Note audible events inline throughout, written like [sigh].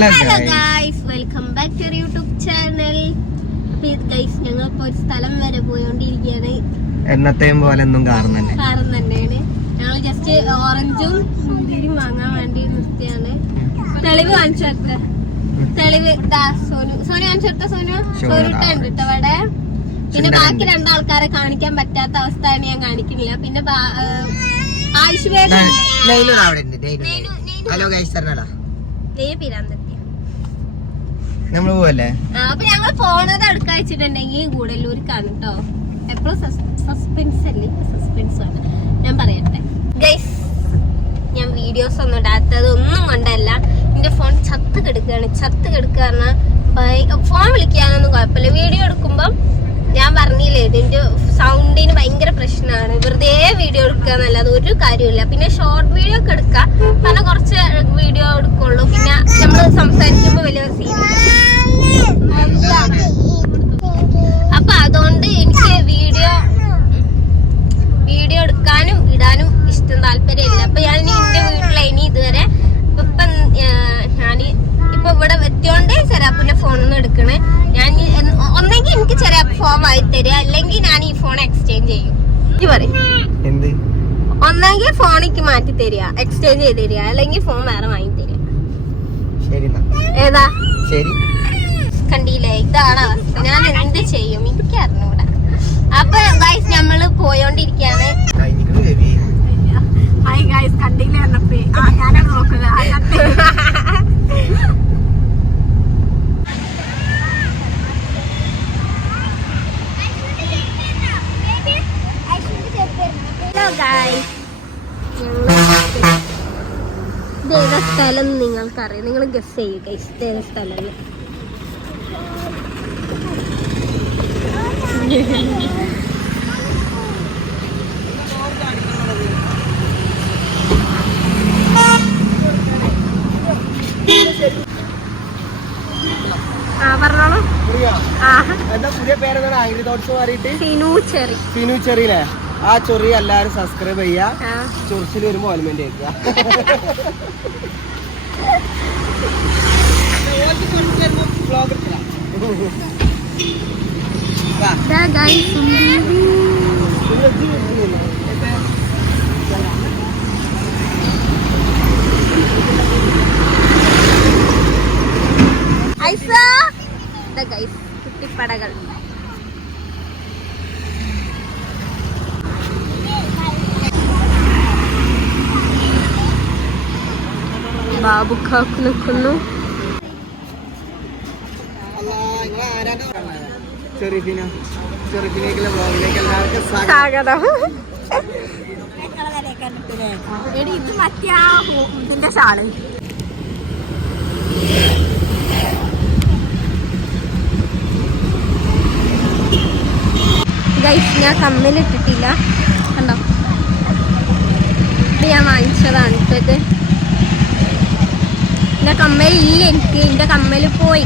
Hello guys welcome back to YouTube channel guys ഞങ്ങൾ ഒരു സ്ഥലം വരെ പോയോണ്ടിരിക്കുകയാണ് എന്നത്തെയും പോലെ ഒന്നും കാണുന്നെ കാരണം തന്നെയാണ് ഞങ്ങൾ ജസ്റ്റ് ഓറഞ്ചും മുന്തിരിയും വാങ്ങാൻ വേണ്ടി നിർത്തിയാണ്. തെളിവ് കാണിച്ചു കൊടുത്ത തെളിവ് ദാ സോനു. സോനു കാണിച്ചു കൊടുത്ത സോനു? Sure. സോനുട്ട ഉണ്ട് കേട്ടോ അവിടെ? പിന്നെ. ബാക്കി രണ്ടാൾക്കാരെ കാണിക്കാൻ പറ്റാത്ത അവസ്ഥയാണ് ഞാൻ കാണിക്കുന്നില്ല പിന്നെ ആയുഷ്. ഹലോ ഗൈസ് തരണടാ നെയ്യ് നമ്മൾ പോവല്ലേ? അപ്പൊ ഞങ്ങൾ പോണത് അടുക്ക വെച്ചിട്ടുണ്ടെങ്കിൽ ഗൂഡല്ലൂർക്കാണ് കേട്ടോ എപ്പോഴും സസ്പെൻസ് അല്ലേ? സസ്പെൻസ് ആണ്. ഞാൻ പറയട്ടെ. ഗൈസ് ഞാൻ വീഡിയോസ് ഒന്നും ഇടാത്തത് ഒന്നും കൊണ്ടല്ല. എന്റെ ഫോൺ ചത്ത് കെടുക്കുകയാണ്. ചത്ത് കെടുക്കുക പറഞ്ഞാൽ ഫോൺ വിളിക്കാനൊന്നും കുഴപ്പമില്ല. വീഡിയോ എടുക്കുമ്പം ഞാൻ പറഞ്ഞില്ലേ ഇതിന്റെ സൗണ്ടിന് ഭയങ്കര പ്രശ്നമാണ് വെറുതെ വീഡിയോ എടുക്കുക എന്നല്ലാതെ ഒരു കാര്യമില്ല പിന്നെ ഷോർട്ട് വീഡിയോ ഒക്കെ എടുക്കാം. കാരണം കുറച്ച് വീഡിയോ എടുക്കുള്ളൂ. പിന്നെ നമ്മൾ സംസാരിക്കുമ്പോൾ വലിയ സീൻ അപ്പൊ അതുകൊണ്ട് എനിക്ക് വീഡിയോ വീഡിയോ എടുക്കാനും ഇടാനും ഇഷ്ടം താല്പര്യമില്ല. അപ്പൊ ഞാൻ എന്റെ വീട്ടിലെ ഇനി ഇതുവരെ ഇപ്പൊ ഞാൻ ഇപ്പൊ ഇവിടെ എത്തിയോണ്ടേ ഫോൺ ഫോണൊന്നും എടുക്കണേ. ഞാൻ ഒന്നെങ്കിൽ എനിക്ക് ചെരാപ്പ് ഫോൺ വായി തരിക അല്ലെങ്കിൽ ഞാൻ ഈ ഫോൺ എക്സ്ചേഞ്ച് ചെയ്യും. പറയും. ഒന്നെങ്കിൽ ഫോണിക്ക് മാറ്റി തരിക എക്സ്ചേഞ്ച് ചെയ്ത് തരിക അല്ലെങ്കിൽ ഫോൺ വേറെ വാങ്ങി തരിക. ഏതാ? ശരി. കണ്ടില്ലേ? ഇതാണ് അവസ്ഥ. ഞാൻ എന്ത് ചെയ്യും? എനിക്ക് അറിഞ്ഞൂടാ. അപ്പൊ ഗൈസ് നമ്മൾ പോയോണ്ടിരിക്കാണ്. ഹായ് ഗൈസ് കണ്ടില്ലേ പറഞ്ഞപ്പോ ഞാനാണ് നോക്കുന്നത്. [laughs] ഹലോ ഇതേതാ സ്ഥലം നിങ്ങൾക്കറിയാം. നിങ്ങൾ ഗസ് ചെയ്യുക ഗൈസ് ഇതേതാ സ്ഥലം. ആ പറഞ്ഞോളൂ. ആ. എന്താ പുതിയ പേരെന്താണ്? ആംഗ്രി തോട്ട്സ് മാറിയിട്ട് സിനു ചെറി. സിനു ചെറിയില്ലേ? ആ ചൊറി എല്ലാരും സബ്സ്ക്രൈബ് ചെയ്യാ. ചൊറിച്ചിൽ വരുമ്പോ ഓൽമെന്റ് കേൾക്കുക ഐസ. ഗൈസ് കുട്ടിപ്പടകൾ. ബാബു കാക്കു നിൽക്കുന്നു സ്വാഗതം. സ്വാഗതം എടി ഇത് മറ്റേ ആ ഇതിന്റെ ഷാൾ. ഗൈസ് ഞാൻ കമ്മലിട്ടിട്ടില്ല കണ്ടോ? ഇത് ഞാൻ വാങ്ങിച്ചതാണ്. ഇപ്പത് എന്റെ കമ്മൽ എനിക്ക് എന്റെ കമ്മൽ പോയി.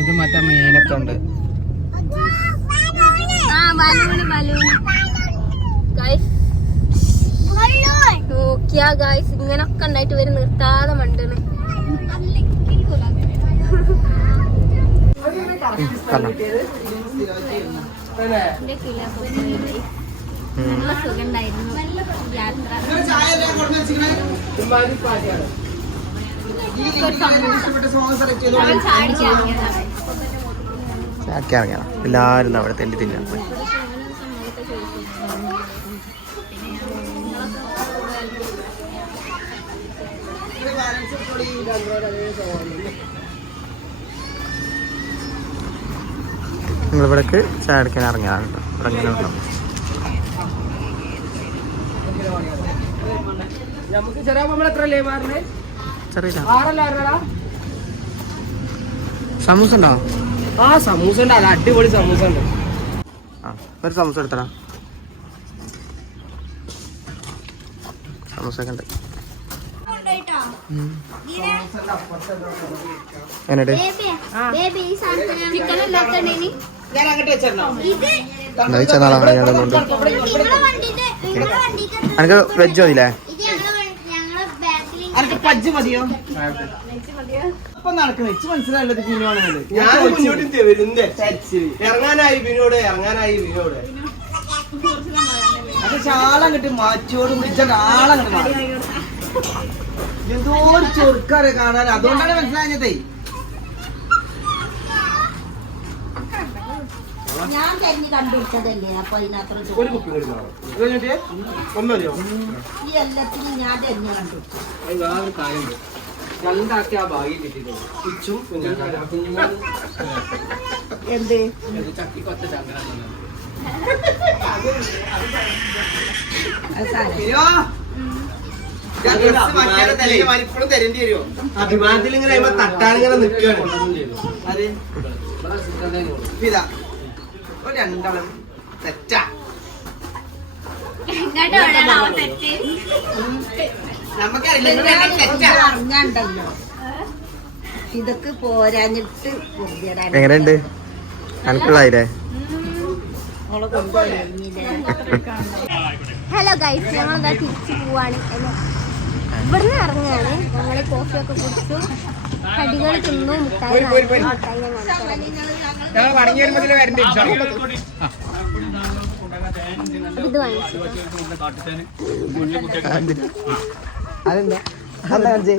ഇത് മറ്റേ മീനത്തുണ്ട്. നോക്കിയാ ഗൈസ് ഇങ്ങനൊക്കെ ഉണ്ടായിട്ട് വരും നിർത്താതെ മണ്ടണ്. നല്ല ഇറങ്ങിയതാണ്. ചാക്കി എല്ലാരും അവിടെ തെണ്ടി തിന്നാൻ പോയി നിങ്ങൾ ഇവിടേക്ക് ചായ അടിക്കാൻ ഇറങ്ങിയതാണ് കേട്ടോ. ഇവിടെ ഇങ്ങനെ ഉണ്ടാവും നമുക്ക് ചെറിയ നമ്മളെത്രല്ലേ മാറിന് ചെറിയ ആറല്ലായിരുന്നടാ സമൂസ ഉണ്ടോ ആ സമൂസ ഉണ്ട് അത് അടിപൊളി സമൂസ ഉണ്ട് ആ ഒരു സമൂസ എടുത്തടാ സമൂസ ഉണ്ട് എനിക്ക് വെജ് മതിയില്ലേ പജ്ജ് മതിയോ? അപ്പൊ നടക്കണ ഇച്ച് മനസ്സിലായത് പിന്നോണെന്നത് ഞാൻ മുന്നോട്ട് വരുന്നേ. ഇറങ്ങാനായി വിനോട് ഇറങ്ങാനായി വിനോട്. അത് ചാളങ്ങട്ട് മാറ്റിയോടും പിടിച്ചിട്ട് ആളങ്ങട്ട് എന്തോ ഒരു ചെറുക്കാരെ കാണാൻ. അതുകൊണ്ടാണ് മനസ്സിലാഞ്ഞതേ ഞാൻ തെരഞ്ഞു കണ്ടുപിടിച്ചതല്ലേ? അപ്പൊ അതിനത്ര ഒരു കുപ്പി കൂടി കാണാം. ഇത് കഴിഞ്ഞിട്ട് ഒന്ന് മതിയോ ഈ എല്ലാത്തിനും ഞാൻ തെരഞ്ഞു കണ്ടുപിടിച്ചു. അത് വേറൊരു കാര്യമുണ്ട് രണ്ടാക്കി ആ ഭാഗ്യം കിട്ടിയിട്ടുണ്ട്. ഇച്ചും എന്ത്? അഭിമാനത്തിൽ. ഇങ്ങനെ അയിമ തട്ടാനിങ്ങനെ നിൽക്കുകയാണ് ഇതാ. ഒരു രണ്ടാളും തെറ്റാ. നമുക്ക് തെറ്റാ. അറിഞ്ഞാണ്ടല്ലോ ഇതൊക്കെ പോരാഞ്ഞിട്ട് എങ്ങനെയുണ്ട്? കൊണ്ടുവരുന്നില്ലേ ഹലോ ഗൈസ് ഞങ്ങൾ എന്താ തിരിച്ചു പോവാണ്. ഇവിടുന്ന് ഇറങ്ങാണ് ഞങ്ങൾ കോഫിയൊക്കെ കുടിച്ചു. കടികൾ തിന്നു. മുട്ടായി മുട്ടായി ഞാൻ കാണിച്ചു ഇത് വരുമ്പോൾ അതെന്താ? അതെന്താ കാണിച്ചേ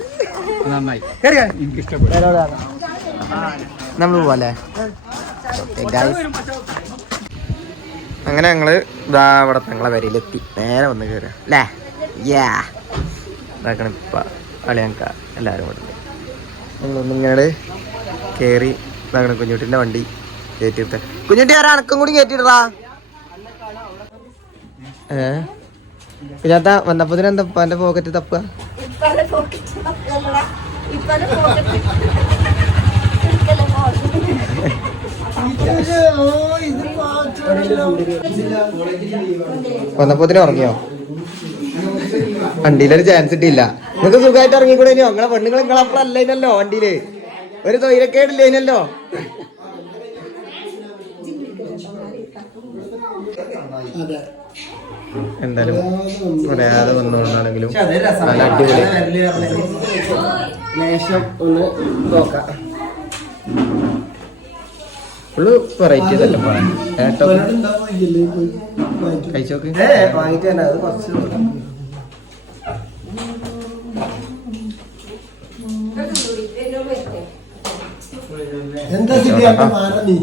നമ്മൾ പോവാല്ലേ. അങ്ങനെ ഞങ്ങൾ ഇതാ ഇവിടെ ഞങ്ങളെ വരയിലെത്തി. നേരെ വന്ന് കയറുക അല്ലേ യാ ഇതാക്കണം ഇപ്പ അളിയങ്ക എല്ലാവരും കൂടെ ഞങ്ങളൊന്നിങ്ങനെ കേറി കയറി ഇതാക്കണം കുഞ്ഞുട്ടിന്റെ വണ്ടി. കയറ്റിയെടുത്ത കുഞ്ഞുട്ടി ആരാ അണക്കം കൂടി കയറ്റിയിട്ടാ ഏ? പിന്നത്ത വന്നപ്പോ എന്താ എന്റെ പോക്കറ്റ് തപ്പുക? വന്നപ്പോത്തിന് ഉറങ്ങിയോ? വണ്ടിയിലൊരു ചാൻസ് കിട്ടിയില്ല. നിങ്ങൾക്ക് സുഖമായിട്ട് ഇറങ്ങിക്കൂടെ നിങ്ങളെ പെണ്ണുങ്ങൾ നിങ്ങളെ അപ്പഴല്ലേനല്ലോ വണ്ടിയിൽ? ഒരു തൊയിലക്കേടില്ലേനല്ലോ എന്തായാലും പറയാതെ വന്നുകൊണ്ടാണെങ്കിലും നല്ല അടിപൊളി. ലേശം ഒന്ന് നോക്കാം. ഫുള്ള് വെറൈറ്റി ഇതല്ലേ ഏട്ടോ കഴിച്ചോക്ക് തന്നെ അത് കുറച്ച്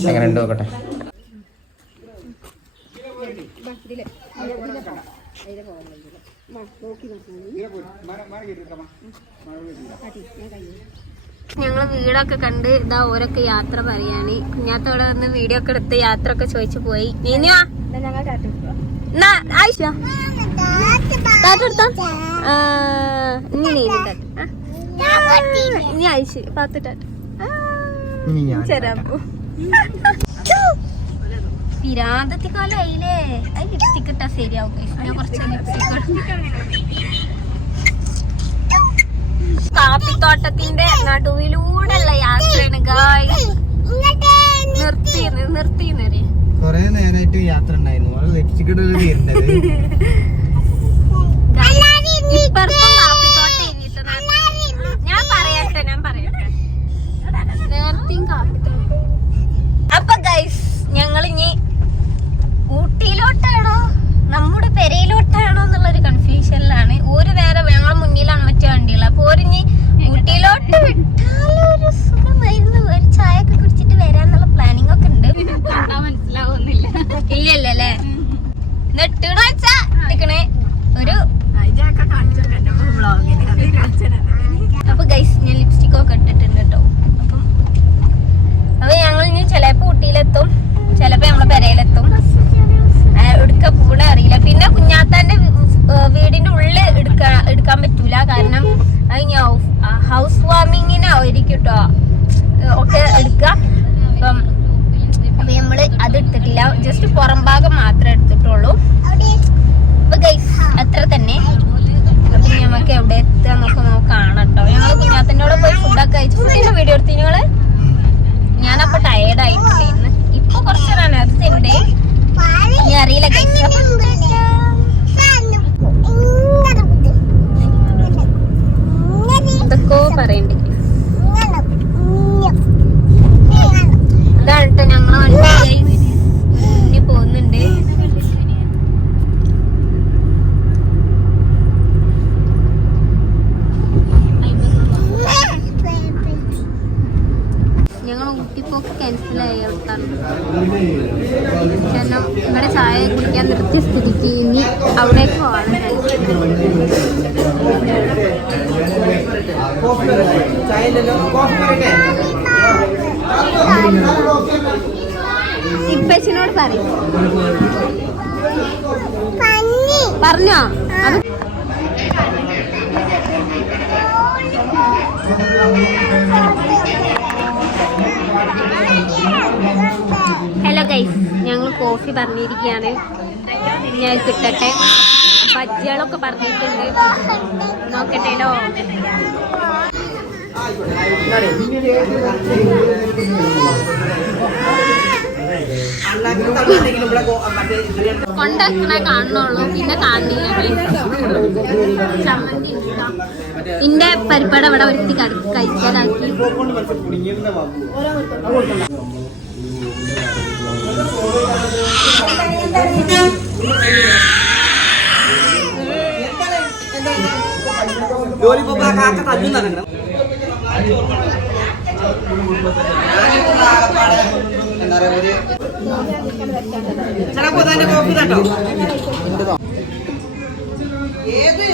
എങ്ങനെ ഉണ്ട്? നോക്കട്ടെ. വീടൊക്കെ കണ്ട് ഇതാ ഓരൊക്കെ യാത്ര പറയാണ്. കുഞ്ഞാത്തോടെ വന്ന് വീഡിയോ ഒക്കെ എടുത്ത് യാത്ര ഒക്കെ ചോദിച്ചു പോയി. എന്നാ, ആയിഷ ഇനി നീനു. ഇനി പത്ത്. ചെരാപ്പു പിരാന്തത്തിക്കാലായില്ലേ അത് ലിപ്സ്റ്റിക് ഇട്ടാ ശരിയാവും. കുറച്ച് ലിപ്സ്റ്റിക് കാപ്പിത്തോട്ടത്തിന്റെ നടുവിലൂടെ ഉള്ള യാത്രയാണ് ഗായ്. നിർത്തി നിർത്തി. കൊറേ നേരമായിട്ട് യാത്ര ഉണ്ടായിരുന്നു. ലിപ്സ്റ്റിക് ഇപ്പുറത്തും കാപ്പിത്തോട്ടം ഞാൻ പറയട്ടെ ഞാൻ പറയട്ടെ. നേരത്തെയും കാപ്പിത്തോട്ടം. അപ്പൊ ഗൈസ് ഞങ്ങൾ ഇനി ഊട്ടിയിലോട്ടാണോ? നമ്മുടെ പെരയിലോട്ടാണോ എന്നുള്ളൊരു കൺഫ്യൂഷനിലാണ് ഒരു നേരെ ഞങ്ങളെ മുന്നിലാണ് മറ്റേ വണ്ടികൾ അപ്പൊ ഒരിഞ്ഞ് ഊട്ടിയിലോട്ട് വിട്ടാലൊരു സുഖമായിരുന്നു ഒരു ചായ ഒക്കെ കുടിച്ചിട്ട് വരാന്നുള്ള പ്ലാനിങ് ഒക്കെ ഉണ്ട് മനസ്സിലാവുന്നില്ല ഇല്ലല്ലോ അല്ലേ നെട്ടിട വെച്ചാ നിക്കണേ. ഒരു അപ്പൊ ഗൈസ് ഞാൻ ലിപ്സ്റ്റിക് ഒക്കെ ഇട്ടിട്ടുണ്ട് കേട്ടോ. അപ്പം അപ്പൊ ഞങ്ങൾ ഇനി ചിലപ്പോ ഊട്ടിയിലെത്തും. ചിലപ്പോ നമ്മളെ പെരയിലെത്തും. എടുക്ക പൂടെ അറിയില്ല. പിന്നെ കുഞ്ഞാത്താന്റെ വീടിന്റെ ഉള്ളിൽ എടുക്ക എടുക്കാൻ പറ്റൂല. കാരണം അതിന് ഹൗസ് വാർമിങ്ങിനായിരിക്കും കേട്ടോ. ഒക്കെ എടുക്കാം. അപ്പം അപ്പൊ നമ്മൾ അത് എടുത്തിട്ടില്ല. ജസ്റ്റ് പുറം ഭാഗം മാത്രമേ എടുത്തിട്ടുള്ളൂ. അപ്പൊ ഗൈസ് അത്ര തന്നെ. അപ്പൊ ഞമ്മക്ക് എവിടെ എത്താന്നൊക്കെ നമുക്ക് കാണാം കേട്ടോ ഞങ്ങൾ കുഞ്ഞാത്തന്റെ കൂടെ പോയി ഫുഡൊക്കെ കഴിച്ചു. ഫുഡിന്റെ വീഡിയോ എടുത്തു ഞാനപ്പോ ഞാനപ്പൊ ടയേർഡ് ആയിട്ടില്ലേ. ഇന്ന് ഇപ്പൊ കുറച്ച് എനർജി ഉണ്ട് ഇനി അറിയില്ല guys. അപ്പൊ എന്തൊക്കെയോ പറയണ്ട് ഇതാണ് കേട്ടോ ഞങ്ങളെ വണ്ടി ഇനി പോകുന്നുണ്ട് ഞങ്ങൾ ഊട്ടിപ്പോക്ക് ക്യാൻസൽ ആയി അവിടുത്താണ് കാരണം ഇവിടെ ചായ കുടിക്കാൻ നിർത്തിയ സ്ഥിതിക്ക് ഇനി അവിടേക്ക് പോവാണ് ചായ ഇല്ലല്ലോ കോഫി പറയട്ടെ ഇപ്പച്ചിനോട് പറയും. പറഞ്ഞോ? അത് ഹലോ ഗൈസ് ഞങ്ങൾ കോഫി പറഞ്ഞിരിക്കുകയാണ് ഞാൻ കിട്ടട്ടെ. ബജ്ജികളൊക്കെ പറഞ്ഞിട്ടുണ്ട്. നോക്കട്ടെലോ കൊണ്ടാക്കണ കാണണുള്ളൂ പിന്നെ കാണുന്നില്ല ചമ്മന്തി. ഇന്റെ പരിപ്പട അവിടെ ഒരുത്തി കഴിക്കാനാക്കി. ലോലിപോപ്പ് ആ കാക്ക തല്ലും നടക്കണം എന്താ പറയാ ഒരു തന്നെ കോഫി തട്ടോ ഏത്?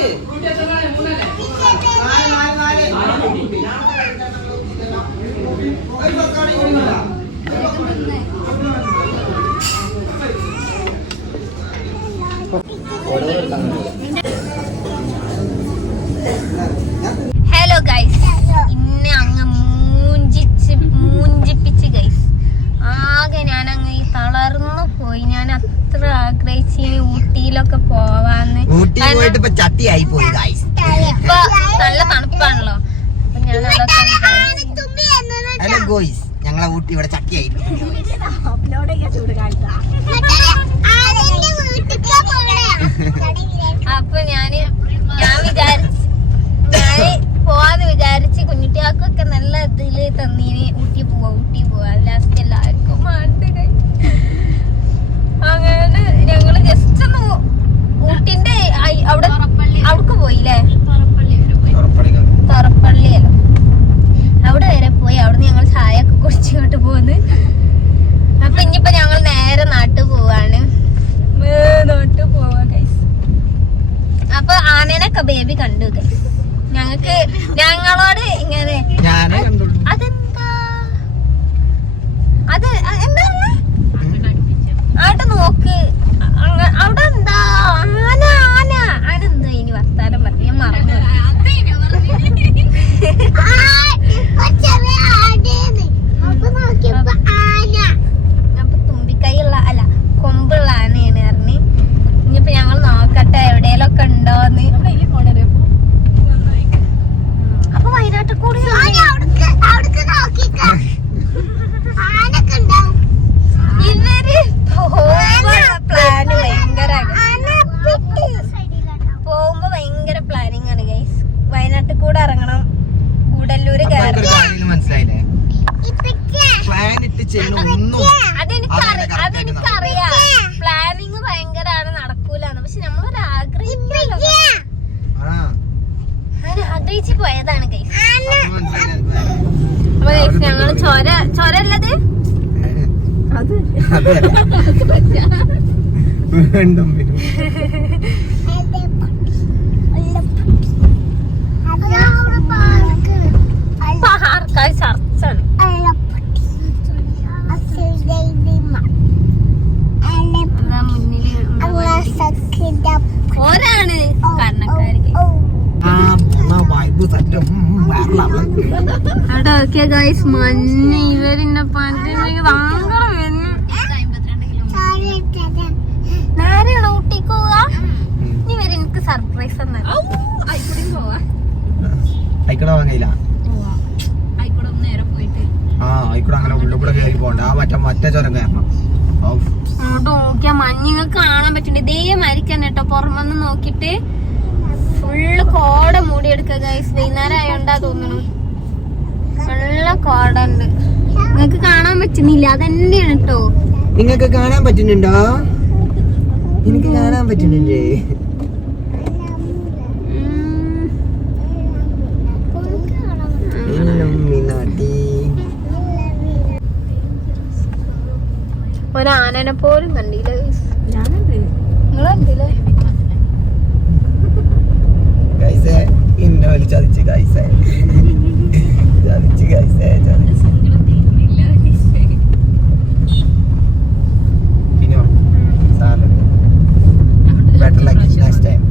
ഹലോ ഗൈസ് ഇന്നെ അങ്ങ് മൂഞ്ചിച്ച് മൂഞ്ചിപ്പിച്ച് ഗൈസ് ആകെ ഞാൻ അങ്ങ് ഈ തളർന്നു പോയി. ഞാൻ അത്ര ആഗ്രഹിച്ച് ഇനി ഊട്ടിയിലൊക്കെ പോവാന്ന്. ഊട്ടി പോയിട്ട് ഇപ്പൊ ചട്ടിയായി പോയി ഗായ്സ് ഇപ്പൊ നല്ല തണുപ്പാണല്ലോ. അപ്പൊ ഞാൻ അതൊക്കെ ഞങ്ങളെ ഊട്ടി ഇവിടെ ചട്ടിയായി അപ്പൊ ഞാൻ ഞാൻ വിചാരിച്ചു ഞാൻ പോവാന്ന് വിചാരിച്ച് കുഞ്ഞുട്ടികൾക്കൊക്കെ നല്ല ഇതിൽ തന്നീന്. ഊട്ടി പോവാ ഊട്ടി പോവാ. ലാസ്റ്റ് എല്ലാവർക്കും അങ്ങനെ ഞങ്ങൾ ജസ്റ്റ് ഒന്ന് ഊട്ടിന്റെ അവിടെ അവിടക്ക് പോയില്ലേ? തൊറപ്പള്ളിയല്ലോ? അവിടെ വരെ പോയി. അവിടുന്ന് ഞങ്ങൾ ചായ ഒക്കെ കുടിച്ചിങ്ങോട്ട് പോന്ന്. അപ്പൊ ഇനിയിപ്പോ ഞങ്ങൾ നേരെ നാട്ടു പോവാണ്. നാട്ടിൽ പോവാ അപ്പൊ ആനേനൊക്കെ ബേബി കണ്ടു ഗൈസ് ഞങ്ങക്ക് ഞങ്ങളോട് ഇങ്ങനെ അതെന്താ? അത് എന്താ അവിടെ നോക്ക്. അവിടെ എന്താ? ആന ആന. ആന എന്താ ഇനി വർത്താനം പറഞ്ഞു. ഞാൻ മറന്നു ആ പോന്ന വൈബ് സെറ്റും വേറെ level. അവിടെ ഓക്കെ ഗൈസ് മഞ്ഞ് ഇവരിന്നെ പണ്ടിട്ടുണ്ടെങ്കിൽ താങ്കൾ വരുന്നു നേരെയാണ് ഊട്ടിക്ക് പോവാ ഇനി വരെ എനിക്ക് സർപ്രൈസ് തന്നെ ആയിക്കോട്ടെ വാങ്ങയില്ല ആ ആയിക്കോട്ടെ അങ്ങനെ ഉള്ളിൽ കൂടെ കയറി പോകണ്ട. ആ മറ്റേ മറ്റേ ചുരം കയറണം ഔ. അങ്ങോട്ട് നോക്കിയാ മഞ്ഞ്. കാണാൻ പറ്റുന്നുണ്ട് ഇതേമാതിരി തന്നെ കേട്ടോ പുറമെന്ന് നോക്കിട്ട് ഫുള്ള് കോട മൂടിയെടുക്ക ഗൈസ് വൈകുന്നേരം ആയോണ്ടാ തോന്നുന്നു നല്ല കോട ഉണ്ട്. നിങ്ങക്ക് കാണാൻ പറ്റുന്നില്ല. അതന്നെയാണ് കേട്ടോ. നിങ്ങക്ക് കാണാൻ പറ്റുന്നുണ്ടോ? എനിക്ക് കാണാൻ പറ്റുന്നുണ്ട്. ഒരാനനെ പോലും കണ്ടില്ല ഗൈസ്. നിങ്ങൾ കണ്ടില്ലേ ഗൈസേ, ഇന്നെ ഒരു ചതിച്ച് ഗൈസേ. ചതിച്ച് ഗൈസേ, ചതിച്ച്. ഇനിയോ? സാരമില്ല. Better luck next time.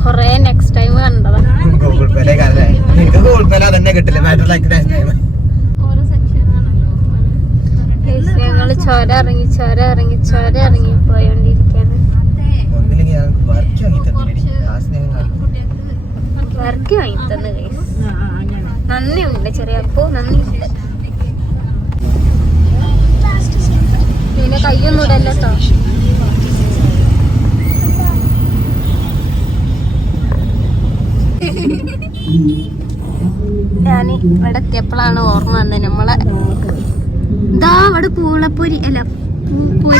കൊറേ നെക്സ്റ്റ് ടൈം കണ്ടതാ ഗൂഗിൾ പേയിലെ കാര്യം എനിക്ക് ഗൂഗിൾ പേയിലെ അതന്നെ കിട്ടില്ല ബെറ്റർ ലൈക്ക് നെക്സ്റ്റ് ടൈം ഞങ്ങൾ ചോര ഇറങ്ങി ചോര ഇറങ്ങി ചോര ഇറങ്ങി പോയോണ്ടിരിക്കാണ് ഒന്നില്ലെങ്കിൽ ഞാൻ വർക്ക് വാങ്ങി തന്നില്ലേ ആ സ്നേഹം കാണിക്കും വർക്ക് വാങ്ങി തന്നു ഗൈസ് നന്ദിയുണ്ട് ചെറിയ അപ്പോ നന്ദിയുണ്ട് പിന്നെ കയ്യൊന്നും ഇടല്ലോ കേട്ടോ ഞാൻ ഇവിടെ എത്തിയപ്പോഴാണ് ഓർമ്മ വന്നത്. നമ്മളെ ഇതാ അവിടെ പൂളപ്പൊരി അല്ല പൂ-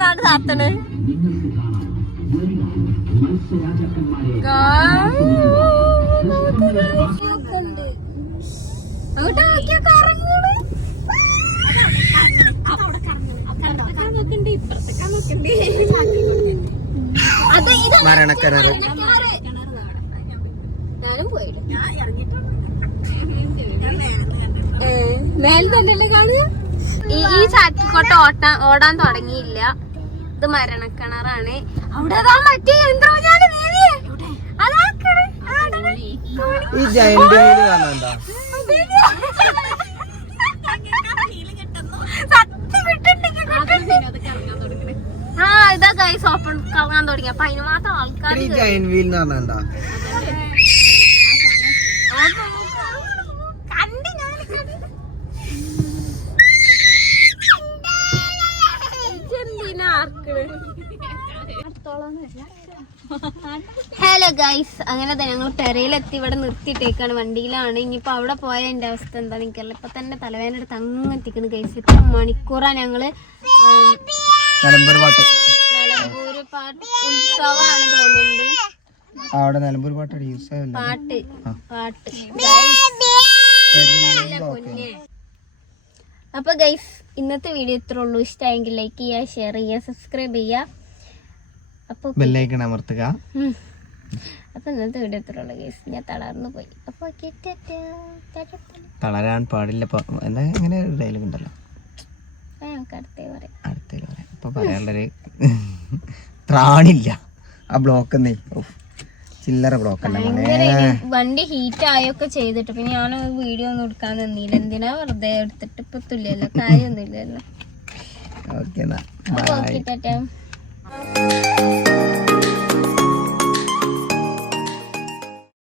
മീനാറാണ് താത്തണ്? മരണക്കിണറ്. ഞാനും തന്നെയല്ലേ കാണുക? ഈ ഈ ചാറ്റിക്കോട്ട ഓട്ടാൻ ഓടാൻ തുടങ്ങിയില്ല. ഇത് മരണക്കിണറാണ്. അവിടെ അതാ മറ്റേ യന്ത്രം ഞാൻ. ഈ ജയന്റ് വീട്. ആ ഇതാ ഗൈസ് ഓപ്പൺ കറങ്ങാൻ തുടങ്ങി. അപ്പൊ അതിന് മാത്രം ആൾക്കാർ ജയന്റ് വീൽ എന്ന് പറഞ്ഞാൽ എന്താ കണ്ട് ഞാൻ കണ്ട് ഹലോ ഗൈസ് അങ്ങനെ തന്നെ ഞങ്ങൾ പെരയിലെത്തി ഇവിടെ നിർത്തിയിട്ടേക്കാണ് വണ്ടിയിലാണ്. ഇനിയിപ്പോൾ അവിടെ പോയ എന്റെ അവസ്ഥ എന്താ എനിക്കറിയില്ല. ഇപ്പം തന്നെ തലവേദന എടുത്ത് അങ്ങ് എത്തിക്കുന്നു ഗൈസ് ഇത്ര മണിക്കൂറാണ് ഞങ്ങൾ നിലമ്പൂർ പാട്ട്. ഉത്സവമാണ് തോന്നുന്നുണ്ട്. അവിടെ നിലമ്പൂർ പാട്ട് യൂസ് പാട്ട് അപ്പൊ ഗൈസ് ഇന്നത്തെ വീഡിയോ ഇത്ര ഉള്ളൂ. ഇഷ്ടമായെങ്കിൽ ലൈക്ക് ചെയ്യുക ഷെയർ ചെയ്യുക സബ്സ്ക്രൈബ് ചെയ്യുക. അപ്പോൾ ബെല്ലൈക്കൺ അമർത്തുക. അപ്പൊ ഇന്നത്തെ വീഡിയോ എത്രയുള്ള കേസ് ഞാൻ തളർന്നു പോയി. അപ്പൊ ഓക്കെ തളരാൻ പാടില്ല. എന്താ ഇങ്ങനെ ഒരു ഡയലോഗ് ഉണ്ടല്ലോ? ഞങ്ങൾക്ക് അടുത്തേ പറയാം. അടുത്തേക്ക് പറയാം. ഇപ്പൊ പറയാനുള്ളൊരു ത്രാണില്ല. ആ ബ്ലോക്ക് എന്നേ. ചില്ലറ ബ്ലോക്ക് വണ്ടി ഹീറ്റ് ആയൊക്കെ ചെയ്തിട്ട് പിന്നെ ഞാൻ വീഡിയോ ഒന്നും എടുക്കാൻ നിന്നില്ല. എന്തിനാ വെറുതെ എടുത്തിട്ട് ഇപ്പൊ തുല്യല്ലോ? കാര്യമൊന്നും ഇല്ലല്ലോ ഓക്കെ എന്നാ